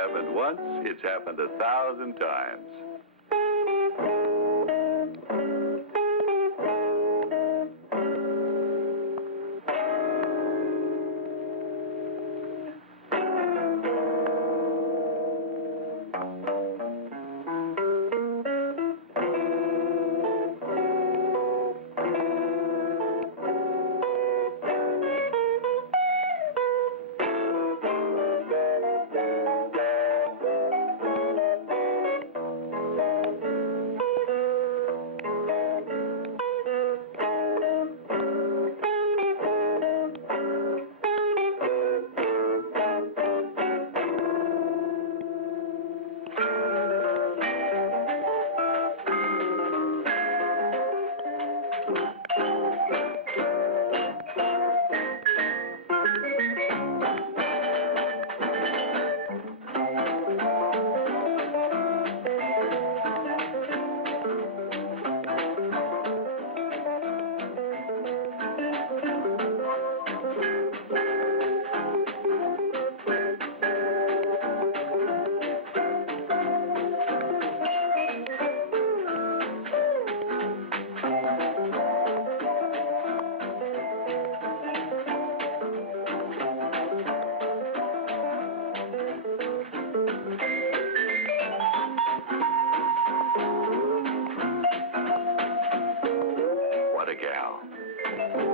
happened once, it's happened 1,000 times.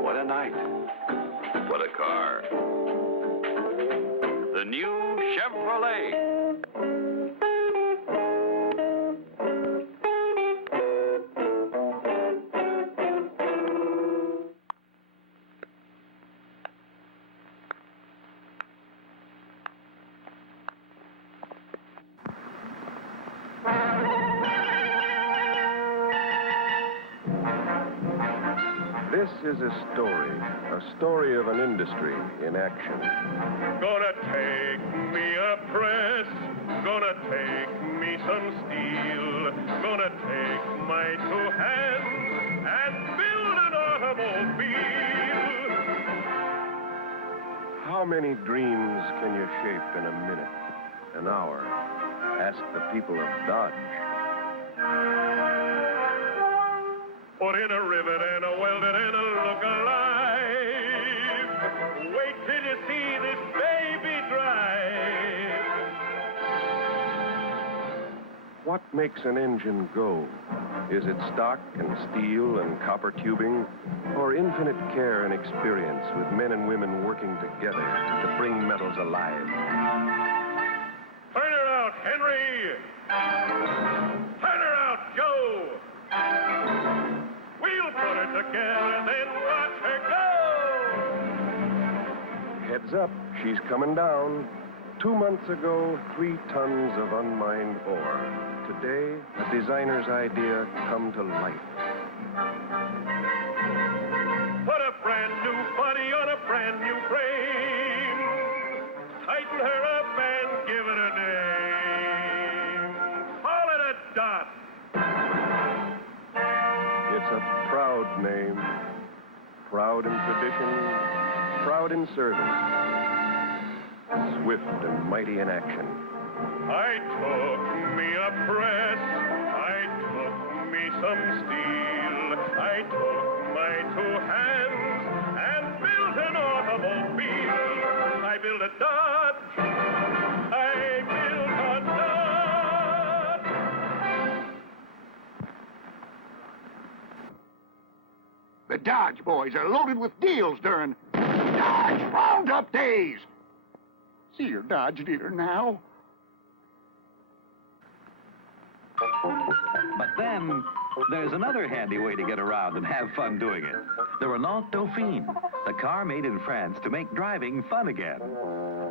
What a night. What a car. The new Chevrolet. This is a story of an industry in action. Gonna take me a press, gonna take me some steel, gonna take my two hands and build an automobile. How many dreams can you shape in a minute, an hour? Ask the people of Dodge. Put in a rivet and a welded and a look alive. Wait till you see this baby drive. What makes an engine go? Is it stock and steel and copper tubing, or infinite care and experience with men and women working together to bring metals alive? Turn her out, Henry! Turn her out, Joe! We'll put her together, then watch her go! Heads up, she's coming down. 2 months ago, 3 tons of unmined ore. Today, a designer's idea come to life. Put a brand new body on a brand new frame. Tighten her up and give it a name. Call it a dot. It's a proud name. Proud in tradition, proud in service. Swift and mighty in action. I took me a press, I took me some steel, I took my two hands and built an automobile. I built a Dodge, I built a Dodge. The Dodge boys are loaded with deals during Dodge Roundup days. See your Dodge dealer now. But then, there's another handy way to get around and have fun doing it. The Renault Dauphine, the car made in France to make driving fun again.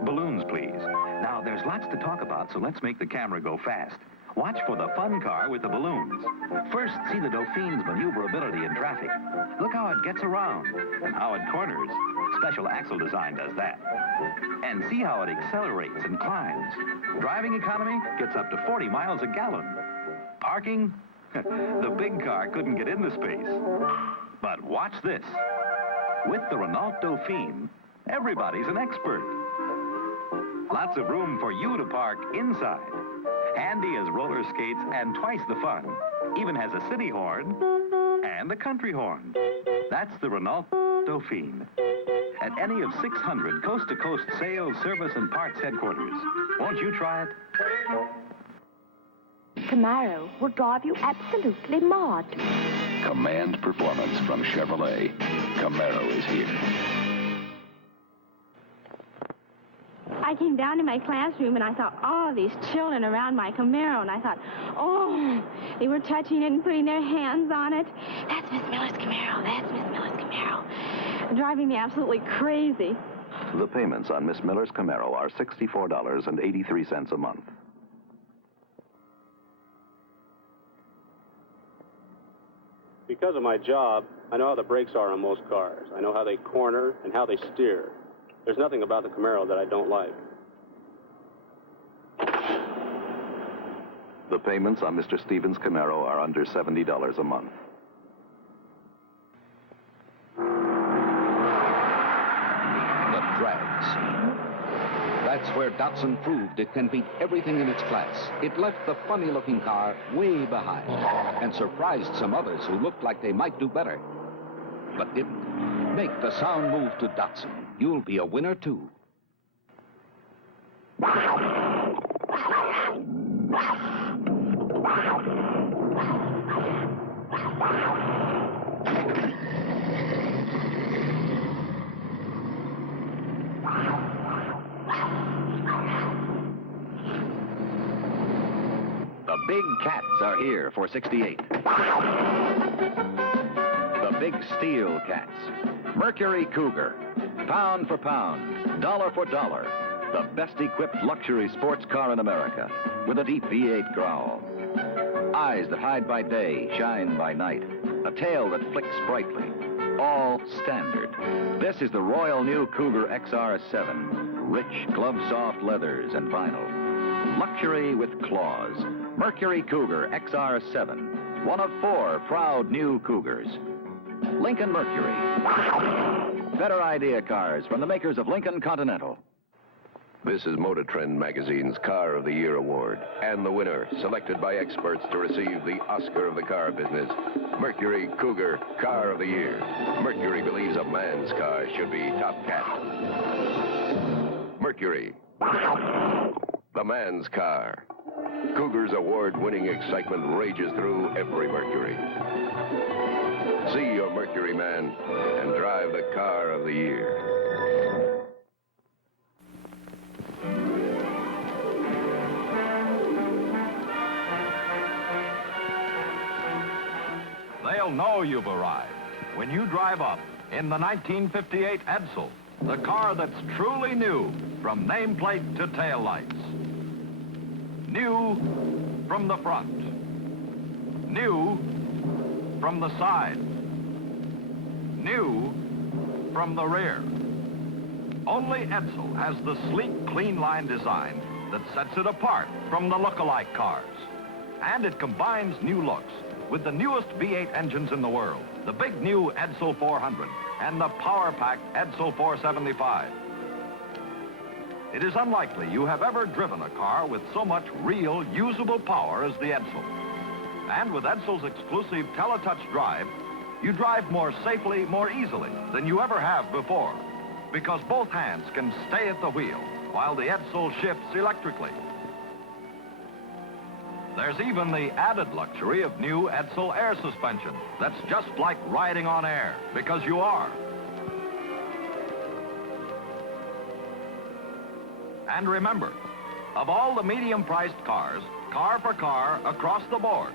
Balloons, please. Now, there's lots to talk about, so let's make the camera go fast. Watch for the fun car with the balloons. First, see the Dauphine's maneuverability in traffic. Look how it gets around and how it corners. Special axle design does that. And see how it accelerates and climbs. Driving economy gets up to 40 miles a gallon. Parking? The big car couldn't get in the space. But watch this. With the Renault Dauphine, everybody's an expert. Lots of room for you to park inside. Handy as roller skates and twice the fun. Even has a city horn and a country horn. That's the Renault Dauphine. At any of 600 coast-to-coast sales, service, and parts headquarters. Won't you try it? Camaro will drive you absolutely mad. Command performance from Chevrolet. Camaro is here. I came down to my classroom and I saw all these children around my Camaro, and I thought, oh, they were touching it and putting their hands on it. That's Miss Miller's Camaro. That's Miss Miller's Camaro. Driving me absolutely crazy. The payments on Miss Miller's Camaro are $64.83 a month. Because of my job, I know how the brakes are on most cars. I know how they corner and how they steer. There's nothing about the Camaro that I don't like. The payments on Mr. Stevens' Camaro are under $70 a month. The drags. That's where Datsun proved it can beat everything in its class. It left the funny-looking car way behind and surprised some others who looked like they might do better, but didn't. Make the sound move to Datsun. You'll be a winner, too. The big cats are here for 68. The big steel cats. Mercury Cougar. Pound for pound, dollar for dollar. The best equipped luxury sports car in America. With a deep V8 growl. Eyes that hide by day, shine by night. A tail that flicks brightly. All standard. This is the royal new Cougar XR7. Rich, glove-soft leathers and vinyl. Luxury with claws. Mercury Cougar XR7. One of 4 proud new Cougars. Lincoln Mercury. Better idea cars from the makers of Lincoln Continental. This is Motor Trend Magazine's Car of the Year award. And the winner, selected by experts to receive the Oscar of the car business, Mercury Cougar Car of the Year. Mercury believes a man's car should be top cat. Mercury, the man's car. Cougar's award-winning excitement rages through every Mercury. See your Mercury man and drive the car of the year. They'll know you've arrived when you drive up in the 1958 Edsel, the car that's truly new from nameplate to taillights. New from the front. New from the side. New from the rear. Only Edsel has the sleek, clean line design that sets it apart from the look-alike cars. And it combines new looks with the newest V8 engines in the world, the big new Edsel 400 and the power-packed Edsel 475. It is unlikely you have ever driven a car with so much real, usable power as the Edsel. And with Edsel's exclusive Teletouch drive, you drive more safely, more easily than you ever have before, because both hands can stay at the wheel while the Edsel shifts electrically. There's even the added luxury of new Edsel air suspension that's just like riding on air, because you are. And remember, of all the medium-priced cars, car for car, across the board,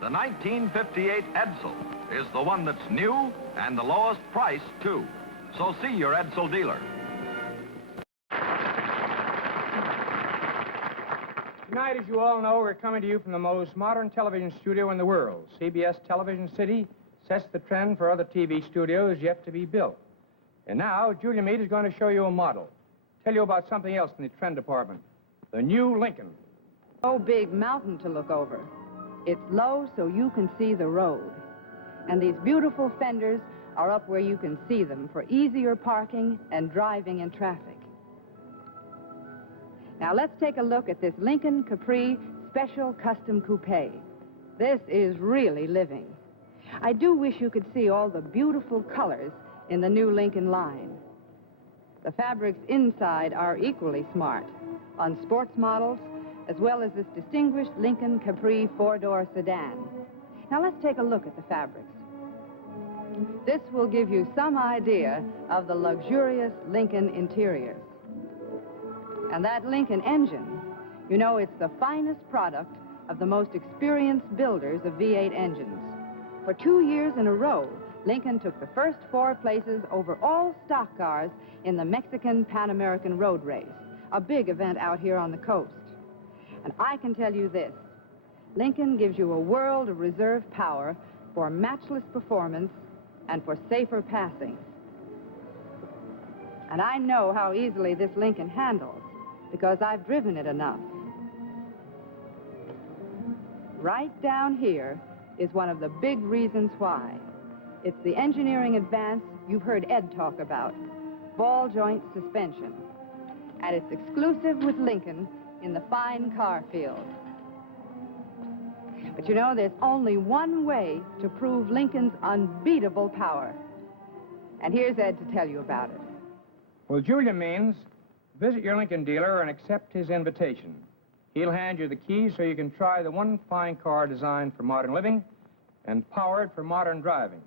the 1958 Edsel is the one that's new and the lowest price, too. So see your Edsel dealer. Tonight, as you all know, we're coming to you from the most modern television studio in the world. CBS Television City sets the trend for other TV studios yet to be built. And now, Julia Mead is going to show you a model. Tell you about something else in the trend department. The new Lincoln. No big mountain to look over. It's low so you can see the road. And these beautiful fenders are up where you can see them for easier parking and driving in traffic. Now let's take a look at this Lincoln Capri Special Custom Coupe. This is really living. I do wish you could see all the beautiful colors in the new Lincoln line. The fabrics inside are equally smart, on sports models, as well as this distinguished Lincoln Capri four-door sedan. Now let's take a look at the fabrics. This will give you some idea of the luxurious Lincoln interiors. And that Lincoln engine, you know, it's the finest product of the most experienced builders of V8 engines. For 2 years in a row, Lincoln took the first 4 places over all stock cars in the Mexican Pan American Road Race, a big event out here on the coast. And I can tell you this, Lincoln gives you a world of reserve power for matchless performance and for safer passing. And I know how easily this Lincoln handles because I've driven it enough. Right down here is one of the big reasons why. It's the engineering advance you've heard Ed talk about, ball joint suspension. And it's exclusive with Lincoln in the fine car field. But you know, there's only one way to prove Lincoln's unbeatable power. And here's Ed to tell you about it. Well, Julia means visit your Lincoln dealer and accept his invitation. He'll hand you the keys so you can try the one fine car designed for modern living and powered for modern driving.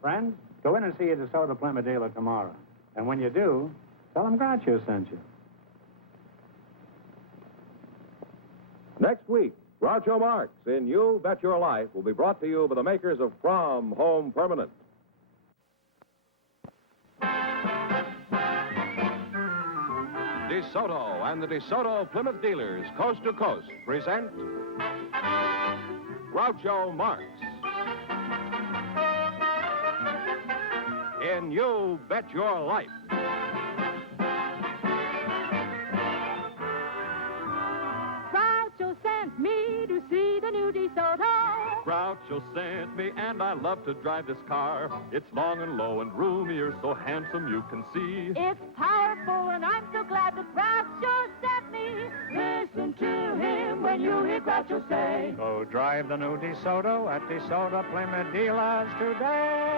Friends, go in and see a DeSoto Plymouth dealer tomorrow. And when you do, tell them Groucho sent you. Next week, Groucho Marx in You Bet Your Life will be brought to you by the makers of From Home Permanent. DeSoto and the DeSoto Plymouth dealers, coast to coast, present Groucho Marx in You Bet Your Life. Groucho sent me to see the new DeSoto. Groucho sent me, and I love to drive this car. It's long and low and roomier, so handsome you can see. It's powerful, and I'm so glad that Groucho sent me. Listen to him when you hear Groucho say, Go drive the new DeSoto at DeSoto Plymouth dealers today.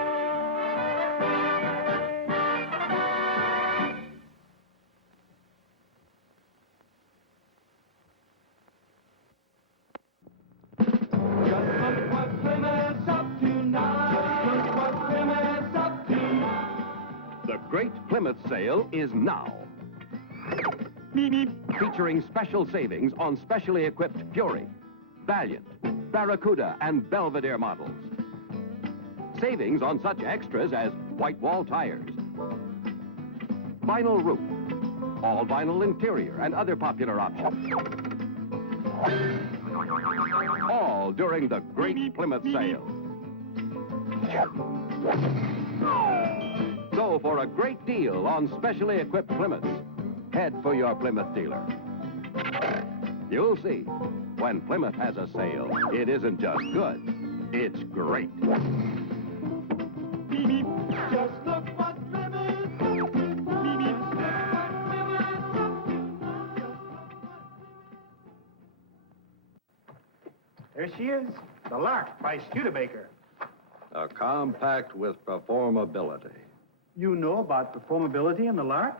The Great Plymouth Sale is now. Featuring special savings on specially equipped Fury, Valiant, Barracuda, and Belvedere models. Savings on such extras as white wall tires, vinyl roof, all vinyl interior, and other popular options. All during the Great Plymouth Sale. So for a great deal on specially equipped Plymouths, head for your Plymouth dealer. You'll see, when Plymouth has a sale, it isn't just good, it's great. Just look what There she is, the Lark by Studebaker. A compact with performability. You know about performability in the Lark?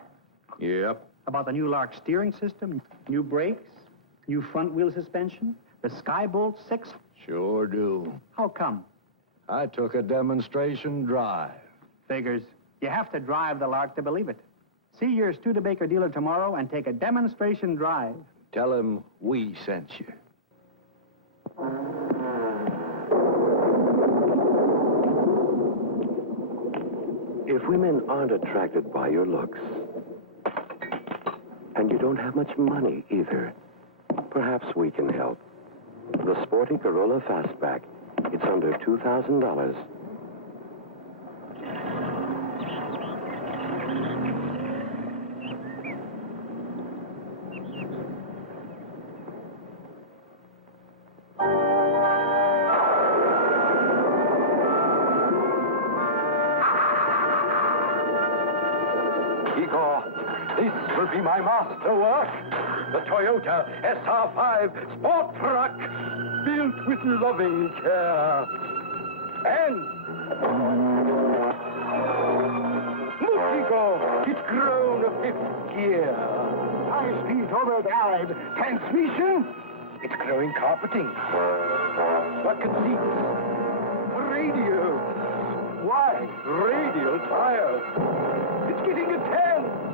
Yep. About the new Lark steering system, new brakes, new front wheel suspension, the Skybolt 6? Sure do. How come? I took a demonstration drive. Figures. You have to drive the Lark to believe it. See your Studebaker dealer tomorrow and take a demonstration drive. Tell him we sent you. If women aren't attracted by your looks, and you don't have much money either, perhaps we can help. The sporty Corolla Fastback. It's under $2,000. This be my masterwork. The Toyota SR5 sport truck, built with loving care. And Musico, it's grown a fifth gear. High-speed overdrive transmission, it's growing carpeting. Bucket seats, radio, wide radial tires. It's getting a 10.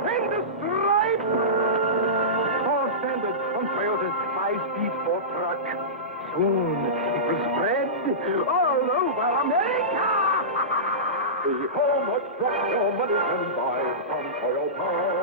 And the stripe! All standard on Toyota's high-speed sport truck. Soon it will spread all over America! See how much truck your money can buy from Toyota.